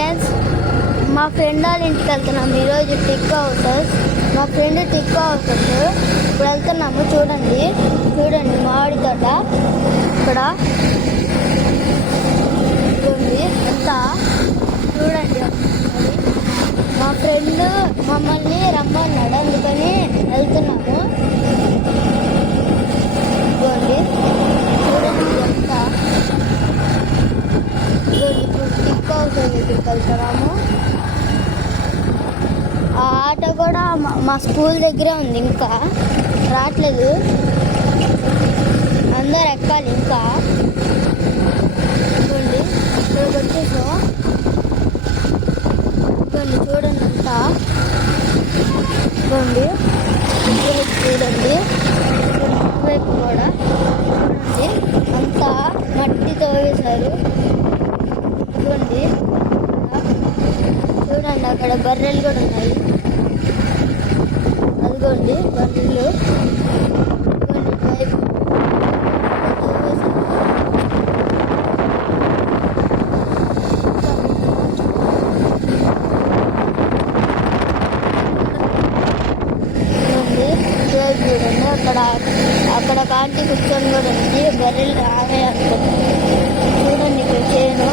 Friends, మా friend వాళ్ళ ఇంటికి వెళ్తున్నాము ఈరోజు. టిక్ హౌసెస్, మా ఫ్రెండ్ టిక్ హౌసెస్ ఇప్పుడు వెళ్తున్నాము. చూడండి మామిడి తోట ఇక్కడ చూడండి అంతా. చూడండి మా ఫ్రెండ్ మమ్మల్ని రమ్మన్నాడు, అందుకని వెళ్తున్నాము. చూడండి అంతా. ఇప్పుడు టిక్ హౌస్ దగ్గరికి వెళ్తున్నాము. ఆ ఆటో కూడా మా స్కూల్ దగ్గరే ఉంది, ఇంకా రావట్లేదు. అందరు ఎక్కాలి ఇంకా. చూడండి ఇక్కడికి వచ్చేసాం. చూడండి అంతా. చూడండి వైపు కూడా చూడండి అంతా మట్టితో వేశారు. చూడండి అక్కడ బర్రెలు కూడా ఉన్నాయి. అదిగోండి బర్రెలు. చూడండి అక్కడ కాంటి కూర్చొని కూడా ఉంది. బర్రెలు రావే అనుకుంటుంది. చూడండి ఇక్కడ చేను.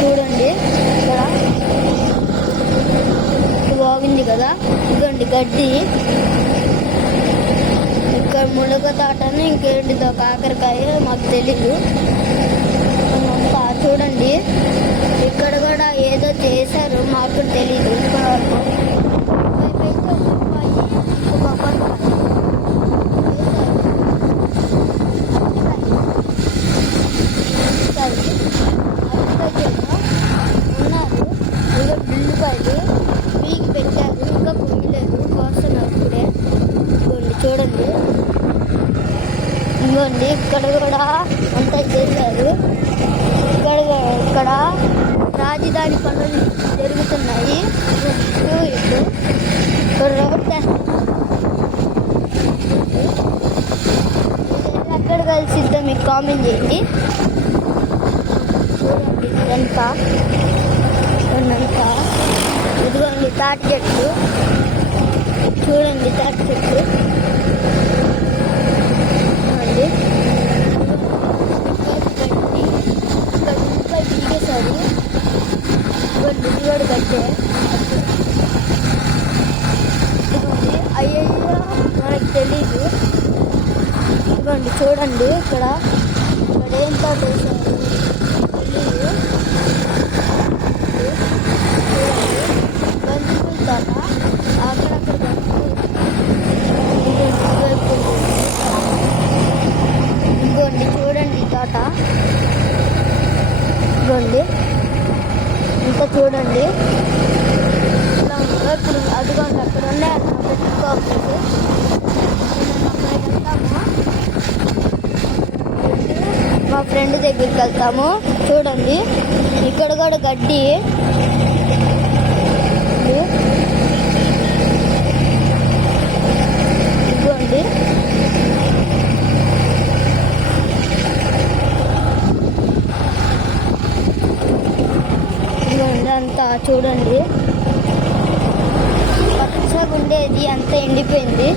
చూడండి ఇక్కడ బాగుంది కదా. ఇదిగోండి గడ్డి. ఇక్కడ మునగ తోటని ఇంకేంటిదో కాకరకాయ మాకు తెలీదు. అంతా చూడండి ఇక్కడ కూడా ఏదో చేశారు, మాకు తెలీదు. ఇక్కడ వరకు ఉన్నారు. ఇక బిల్లుపాయలు పీకి పెట్టారు, ఇంకా కొయ్యలేదు, కోస్తున్నారు ఇప్పుడే. చూడండి ఇంకోండి ఇక్కడ కూడా అంతా చేశారు. ఇక్కడ రాజధాని పనులు జరుగుతున్నాయి. ఇక్కడ రోడ్ ఎక్కడ కలిసిద్దో మీకు కామెంట్ చేయండి. చూడండి ఇదంతా. ఇదిగోండి తాటి చెట్లు. చూడండి తాటి చెట్లు. చూడండి ఇక్కడ ఉల్లిపాయ తీగేశారు. ఇదిగోండి ఇది కూడా కట్టే. ఇదిగోండి అయ్యో మనకు తెలీదు. ఇదిగోండి చూడండి ఇక్కడ ఏం తోట వేశారు తెలీదు. బంతిపూల తోట అక్కడక్కడ ఇంకోండి చూడండి తోట. ఇంకోండి ఇంకా చూడండి ఇలా ఉందో. ఇప్పుడు అదిగోండి అక్కడ ఉన్నాయి పెట్టుకోవచ్చు. మా ఫ్రెండ్ దగ్గరికి వెళ్తాము. చూడండి ఇక్కడ కూడా గడ్డి. ఇదిగోండి ఇదిగోండి అంతా. చూడండి పచ్చగా ఉండేది అంతా ఎండిపోయింది.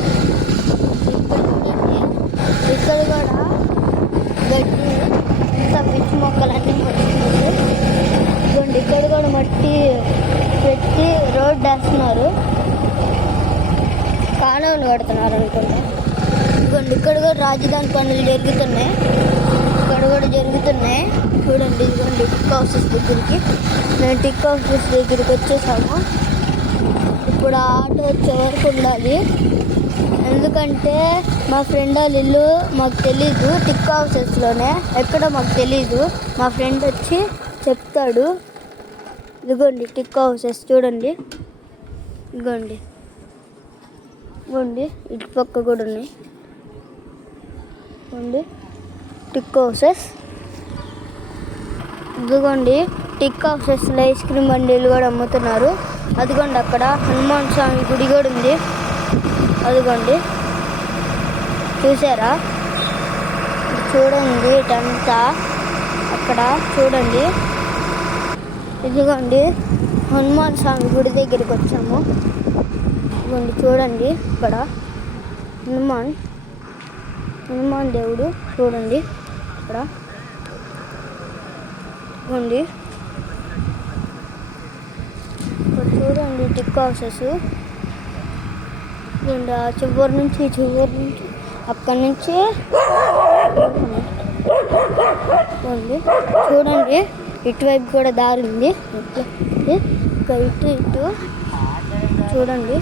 ఇక్కడ కూడా గడ్డి అంతా పిచ్చి మొక్కలన్నీ పడుతుంది. ఇదిగోండి ఇక్కడ కూడా మట్టి పెట్టి రోడ్డు వేస్తున్నారు, కాలువలు కడుతున్నారు అనుకుంటా. ఇదిగోండి ఇక్కడ కూడా రాజధాని పనులు జరుగుతున్నాయి. ఇక్కడ కూడా జరుగుతున్నాయి. చూడండి ఇదిగోండి టిక్ హౌసెస్ దగ్గరికి. మేము టిక్ హౌసెస్ దగ్గరికి వచ్చేసాము. ఇప్పుడు ఆటో వచ్చే వరకు ఉండాలి, ఎందుకంటే మా ఫ్రెండ్ వాళ్ళ ఇల్లు మాకు తెలీదు. టిక్ హౌసెస్లోనే ఎక్కడో మాకు తెలీదు. మా ఫ్రెండ్ వచ్చి చెప్తాడు. ఇదిగోండి టిక్ హౌసెస్ చూడండి. ఇదిగోండి ఇటు పక్క కూడా ఉన్నాయి. ఇదిగోండి టిక్ హౌసెస్. ఇదిగోండి టిక్ హౌసెస్లో ఐస్ క్రీమ్ బండిలు కూడా అమ్ముతున్నారు. అదిగోండి అక్కడ హనుమాన్ స్వామి గుడి కూడా ఉంది. అదిగోండి చూసారా. చూడండి ఇటంతా అక్కడ చూడండి ఇదిగోండి హనుమాన్ స్వామి గుడి దగ్గరికి వచ్చాము. ఇదిగోండి చూడండి, ఇక్కడ హనుమాన్ దేవుడు చూడండి ఇక్కడ. ఇదిగోండి ఇక్కడ చూడండి టిక్ హౌసెస్. ఇదిగోండి ఆ చివరి నుంచి అక్కడి నుంచి చూడండి ఇటువైపు కూడా దారి ఉంది. ఇటు చూడండి.